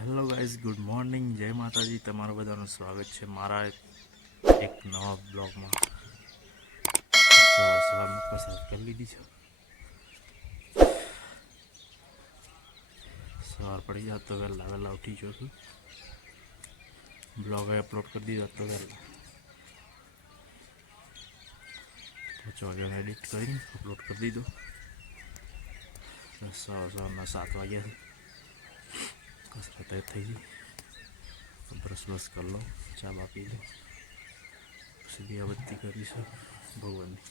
Hello guys, good morning. જય માતાજી. તમારું બધાનું સ્વાગત છે મારા એક નવા બ્લોગમાં. સવાર સવારમાં કસરત કરી લીધી છે. સવાર પડી જાત તો વહેલા વહેલા ઉઠી ગયો છું. બ્લોગ અપલોડ કરી દીધો તો વહેલા. પાંચ વાગ્યાને એડિટ કરીને અપલોડ કરી દીધો. સવાર સવારના સાત વાગ્યા કસરત થઈ ગઈ. બ્રશ બ્રશ કરી લો ચા બા પી લો પછી દિયાબત્તી કરીશું ભગવાનની.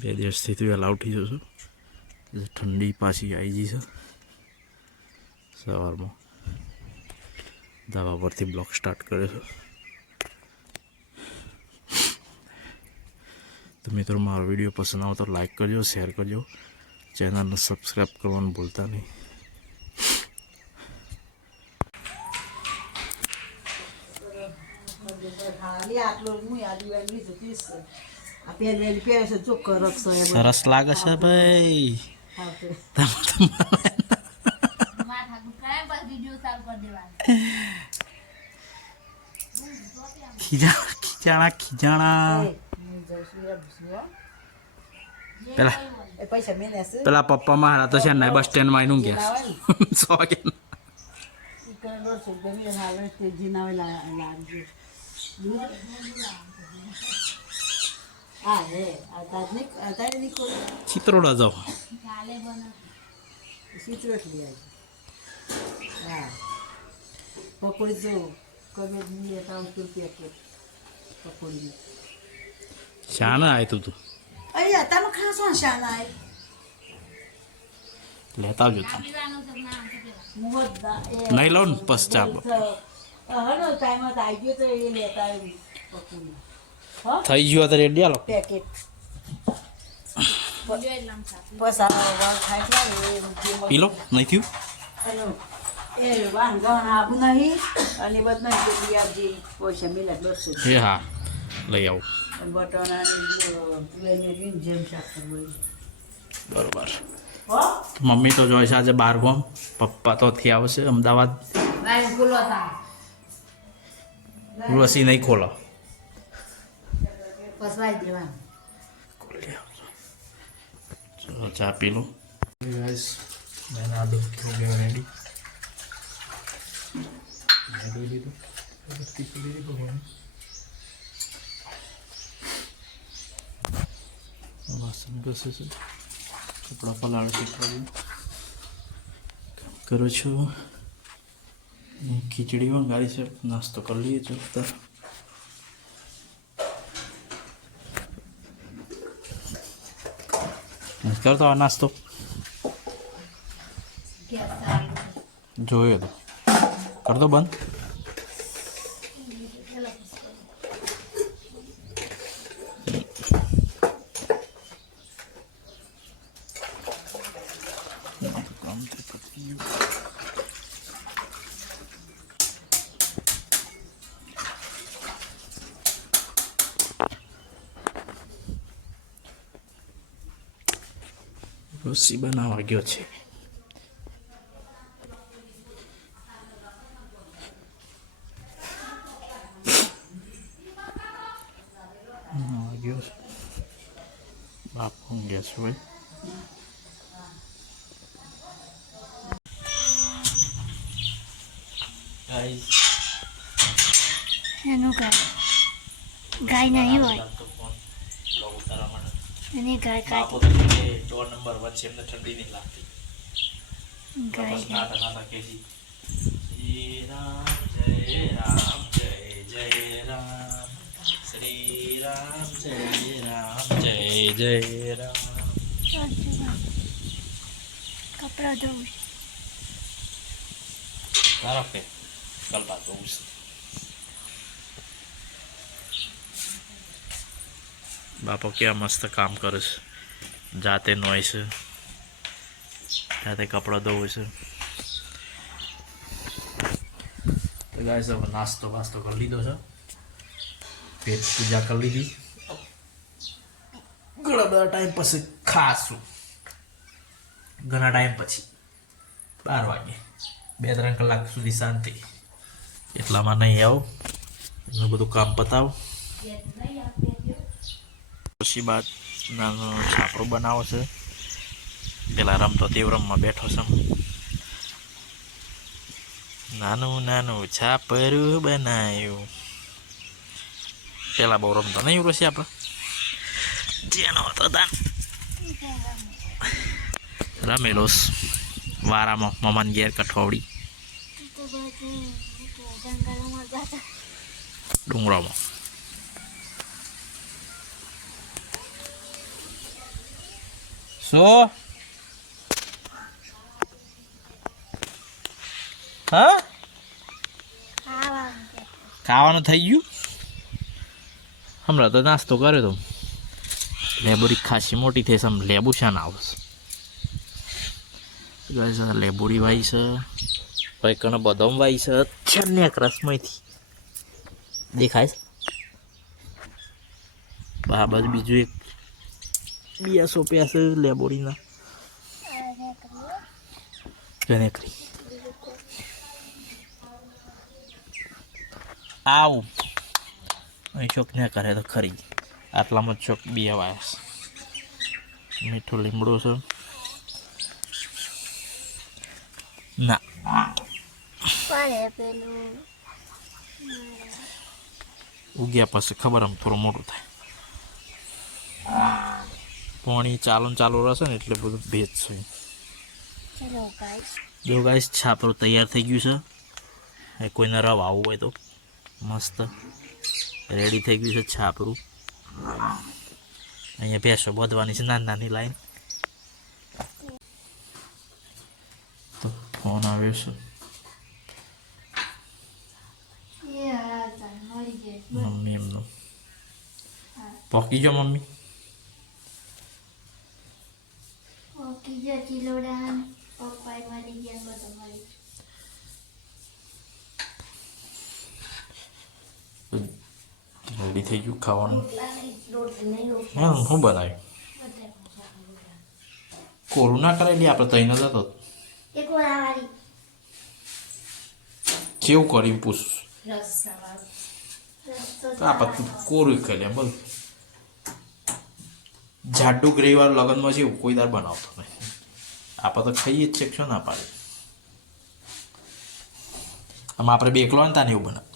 બે દિવસથી તો વહેલા ઉઠી જશું ઠંડી પાછી આવી ગઈ છે સવારમાં. ધાબા પરથી બ્લોક સ્ટાર્ટ કર્યો છે. તો મિત્રો, મારો વીડિયો પસંદ આવે તો લાઈક કરજો, શેર કરજો. ચેનલને સબસ્ક્રાઈબ કરવાનું ભૂલતા નહીં ખાલી આટલો હું આ દિવાળી લીધું ત્રીસ છે. આ પહેરવેલી પહેરે છે ચોખ્ખો રક્ષો એ બધો. સરસ લાગે છે ભાઈ હા, તો. ખીજાણા ખીજાણા ખીજાણા પેલા પેલા પપ્પા મારા તો છે ને બસ સ્ટેન્ડમાં એનું જે ગયા સો કે. ચિત્રોડા જાઓ. સિચવેટ લઈ હા. પકોડી જો કગે ની ત્રણસો રૂપિયા પકોડી. શાના આય તું. તું અહીંયા તમે ખાશો ને શાના એ લેતા આવજો તું નહીં લઉં ને પસ ચા હનો ટાઈમ હતો આવી ગયો તો એ લેતા આવી હા થઈ ગયો તો રેડી આલો પેકેટ બસ જે નહીં થયું એ ગણ આબુ નહીં અને બધું આપજે પૈસા મિલે દોઢસો હા લઈ આવું. બરોબર. મમ્મી તો જોઈશે આજે બાર ગોમ પપ્પા તો થી આવશે અમદાવાદ. રસી નહીં ખોલો. ચા પી લો ગાઈસ મેં આદુ હો ગયો રેડી રેડી લીધું બત્તી પી લીધી ભગવાન વાસણ ઘસે છે. કપડાં પલાળ છે કામ કરું છું? ખીચડી મંગાવી છે. નાસ્તો કરી લઈએ ચોખ્ખા કરતો આ નાસ્તો. જોયો તો. કરતો બંધ કામથી પતી ગયું. રસી બનાવવા ગયો છે. બાપ છે ભાઈ? એનું ગાય. ગાય નહીં હોય. માટે એની ગાય બાપો તો કે ડોર નંબર 1 છે એમને ઠંડી નહીં લાગતી. ગાય બસ ગાય નાટા નાટા કે છે શ્રી રામ જય રામ જય જય રામ. શ્રી રામ જય રામ જય જય રામ. કપડા ધોવું. તારા પે. કલ્પા તો બાપો ક્યાં મસ્ત કામ કરે છે. જાતે નોય છે. જાતે કપડાં ધોવું છે. હવે નાસ્તો વાસ્તો કરી લીધો છે. પેટ પૂજા કરી લીધી. ઘણા બધા ટાઈમ પછી ખાશું. ઘણા ટાઈમ પછી બાર વાગે. બે ત્રણ કલાક સુધી શાંતિ. એટલામાં નહીં આવું. એનું બધું કામ પતાવું. પછી બાદ છાપરો બનાવો છે. પેલા રમતો તેવરમમાં બેઠો છે. નાનું નાનું છાપરું બનાવ્યું પેલા બહુ રમતો નહીં રોશી આપણે. જેનો હતો રમેલો વારામાં મમાન ઘેર જતા ડુંગરામાં શું? હા? ખાવાનું થઈ ગયું? હમણાં તો નાસ્તો કર્યો તો. લેબોરી ખાસી મોટી થઈ છે લેબુ ના આવશે લેબોરી વાઈ છે. પછી કણ બદામ વાઈ છે છન્ને રસમયથી. દેખાય છે? બાજુ બીજું એક બિયા સોપ્યા છે લેબોરીના તેને કરી આવું ચોક ને કરે તો ખરી આટલામાં જ ચોક બે વાયસ મીઠું લીમડો છે ના ઉગ્યા પછી ખબર આમ થોડું મોટું થાય પાણી ચાલુ ચાલુ રહેશે ને એટલે બધું ભેજ છે ચલો ગાઈસ જો ગાઈસ છાપરું તૈયાર થઈ ગયું છે. કોઈને રવ આવવું હોય તો. મસ્ત. રેડી થઈ ગયું છે છાપરું. અહીંયા ભેંસો બધવાની છે નાની નાની લાઈન. તો ફોન આવ્યો છે. મમ્મી એમનો. પોકી જો મમ્મી? ઓકે જો ચિલોડા પપ્પાએ મળી ગયા બધું મળી રેડી થઈ ગયું ખાવાનું હા બનાવ્યું કોરું ના કરેલી આપણે તઈને જતો કેવું કર્યું પૂછ રસ્તો આ પતું કોરું લે બોલ જાડું ગ્રેવી વાળું લગ્નમાં છે એવું કોઈ દાર બનાવતો નહીં. આપણે તો ખાઈએ જ છે શું ના પાડે? આમાં આપણે બે એકલો ને એવું બનાવ.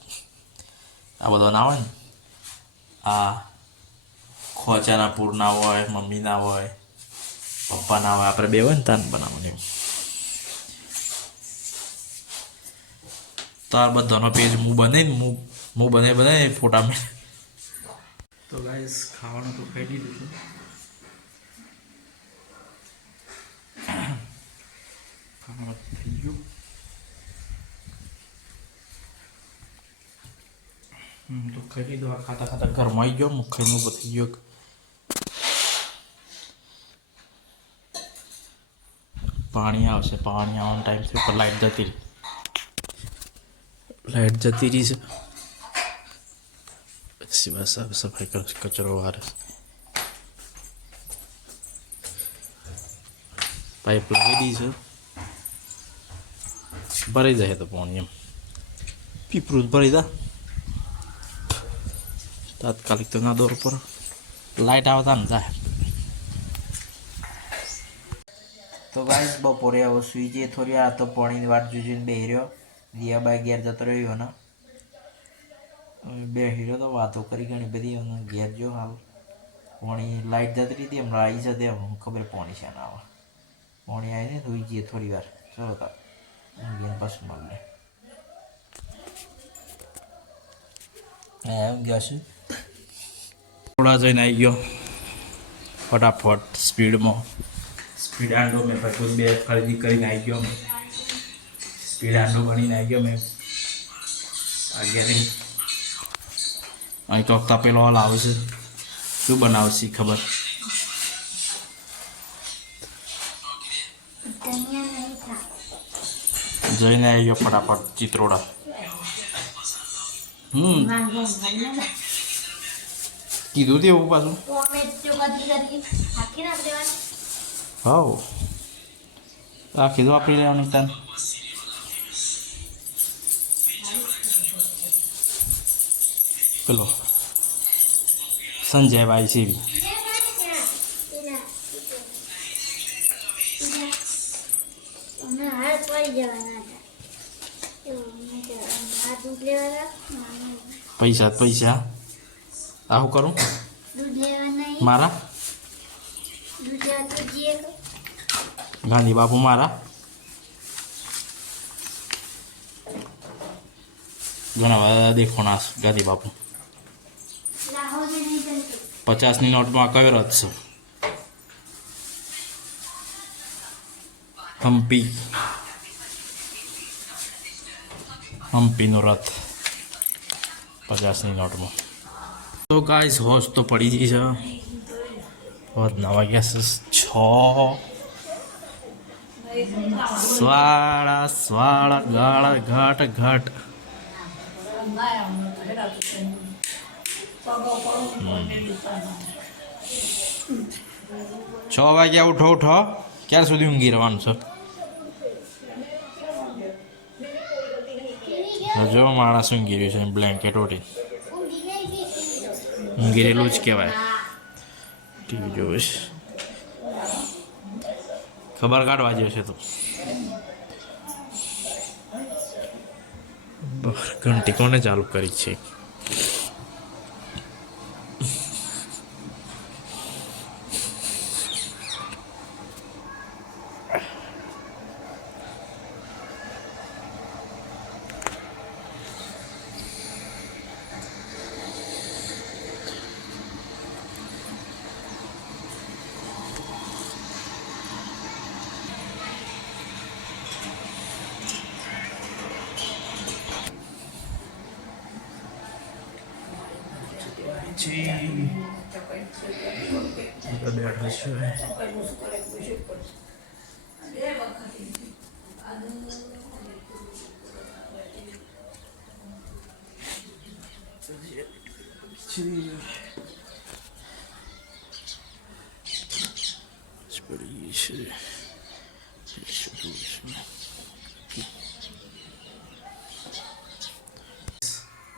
આ બધો ના હોય ને? આ ખોચાના પૂર ના હોય, મમ્મી ના હોય, પપ્પા ના હોય, આપણે બે હોય ને તાને બનાવવાનું એવું તાર બધાનો પેજ હું બને હું હું બને બનાવી ફોટા મેં તો ગાઈસ ખાવાનું તો ખાઈ લીધું ખાવાનું થઈ ગયું તો ખાઈ આ ખાતા ખાતા ઘરમાં આવી ગયો મુખાઈનું બધું થઈ ગયો પાણી આવશે પાણી આવવાનો ટાઈમ થયો પણ લાઈટ જતી રહી લાઈટ જતી રહી છે પછી બસ સાફ સફાઈ કર કચરો વારે પાઇપ દી છે ભરાઈ જાય તો પાણી એમ. પીપરું જ ભરી દા તાત્કાલિક તો ના દોર પર આવતા ને જાય. તો ગાઈસ બપોરે આવો સુઈ જઈએ થોડી આ તો પાણીની વાટ જોઈને બે રહ્યો. દિયાબાઈ ઘેર જતો રહ્યો ને બે હીરો તો વાતો કરી ઘણી બધી. અને ઘેર જો હાલ. પાણી લાઈટ જતી હતી, હમણાં આવી જતી. ખબર પાણી છે ના આવે. પાણી આવીને ધોઈ જઈએ થોડી વાર. ચલો તો. ઘેર પાછું મળે એમ ગયા છે થોડા જઈને આવી ગયો ફટાફટ સ્પીડમાં સ્પીડ આંડો મેં પછી બે ખરીદી કરીને આવી ગયો મેં સ્પીડ આંડો ભણીને આવી ગયો મેં અગિયાર અહીં તો તપેલો હાલ આવે છે શું બનાવશે ખબર ધનિયા નહીં જઈને આવી ગયો ફટાફટ ચિત્રોડા હમ કીધું તે એવું પાછું ટોમેટો કદી કદી હાકી નાખ દેવાની હાવ આખી વાપરી લેવાની તાન પેલો સંજયભાઈ છે બી અમે હાર પડી જવાના હતા. પૈસા પૈસા. આવું કરું? મારા. ગાંધી બાપુ મારા? ઘણા બધા દેખોના ગાંધી બાપુ. પચાસની નોટમાં કયો રથ છે. હમ્પી હમ્પીનો રથ. પચાસની નોટમાં તો કાંઈ હોશ તો પડી ગઈ છે. હોત ના વાગ્યા છે. છ. સ્વાળા સ્વાળા, ગાળા, ઘાટ ઘાટ. છ વાગ્યા ઉઠો ઉઠો. ક્યાં સુધી ઊંઘી રહેવાનું છે? હજુ માણસ ઊંઘી રહ્યું છે બ્લેન્કેટ ઓઢી. ઊંઘી જ કહેવાય. ટીવી જોઈશ ખબર ખબર કાઢવા છે તો. ઘંટી કોને ચાલુ કરી છે? બેઠા છે પડી છે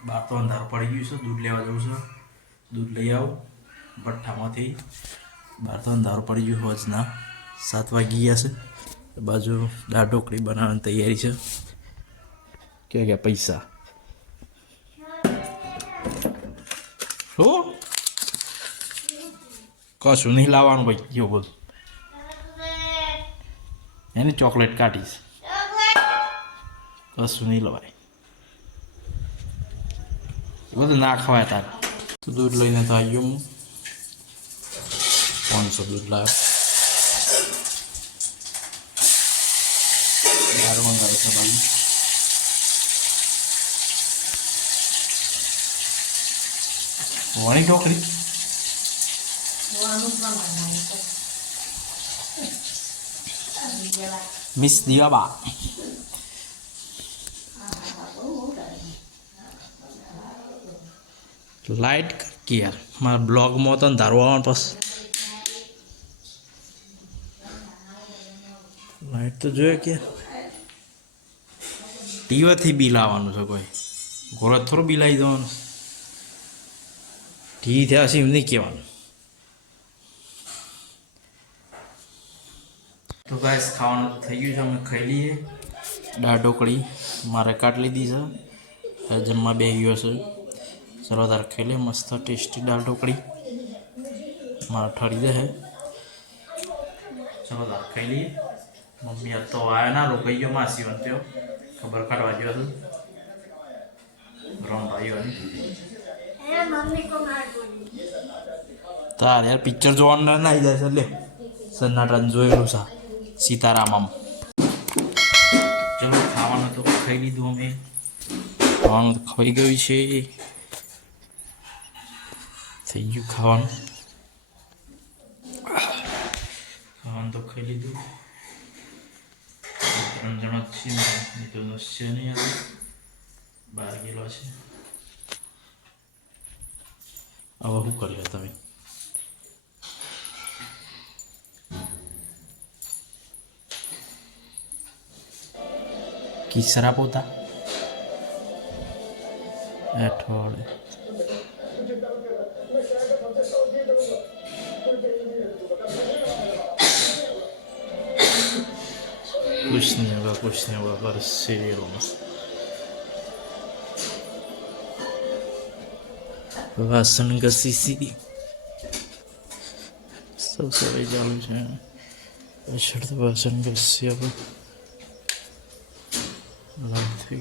બહાર તો અંધારો પડી ગયું છે દૂધ લેવા જવું છે. દૂધ લઈ આવો. ભઠ્ઠામાંથી બહાર તો અંધારો પડી ગયું હોજના સાત વાગી ગયા છે. બાજુ દાળ ઢોકળી બનાવવાની તૈયારી છે. કે ગયા પૈસા? શું? કશું નહીં લાવવાનું ભાઈ ગયો બધું એને ચોકલેટ કાઢીશ. કશું નહીં લવાય. બધું ના ખવાય તારે. તો દૂધ લઈને તો આવ્યો હું પાંચસો દૂધ લાવ્યો દાળ મંગાવી છે બાજુ વણી ઢોકળી મિસ દિવાબા લાઇટ કે યાર મારા બ્લોગમાં તો આવવાનું પછી લાઇટ તો જોઈએ કે ટીવાથી બિલ આવવાનું છે કોઈ. ઘોડા થોડું બિલ આવી દેવાનું. ટી થયા છે એમ નહીં કહેવાનું. તો ગાઈસ ખાવાનું થઈ ગયું છે અમે ખાઈ લઈએ. દાળ ઢોકળી મારે કાઢ લીધી છે. જમવા બે ગયો છે. ચલો खेले ખાઈ टेस्टी મસ્ત ટેસ્ટી દાળ ઢોકળી. है તાર ખાઈ લઈએ મમ્મી આજ તો આવ્યા ના લોકો ગયો માસી વંત્યો ખબર કાઢવા ગયો છું રમ ભાઈ હોય એ મમ્મી કો માર બોલી તાર યાર પિક્ચર જોવાનું ના આવી જાય છે લે. સન્નાટાને જોયેલું છે સીતારામમ. ચલો ખાવાનું તો ખાઈ લીધું અમે. ખાવાનું તો ખાઈ ગયું છે. થઈ ગયું ખાવાનું. ખાવાનું તો ખાઈ લીધું. ત્રણ જણા છીએ તો છે નહીં આવે બહાર ગયેલો છે. હવે શું કર્યું તમે? કિસરા પોતા. कुछ नहीं होगा, कुछ नहीं होगा, पर सीरियर होगा वासन का सीसी। सब सब जाओ जाए तो वासन का सीसी अब। लाभ थे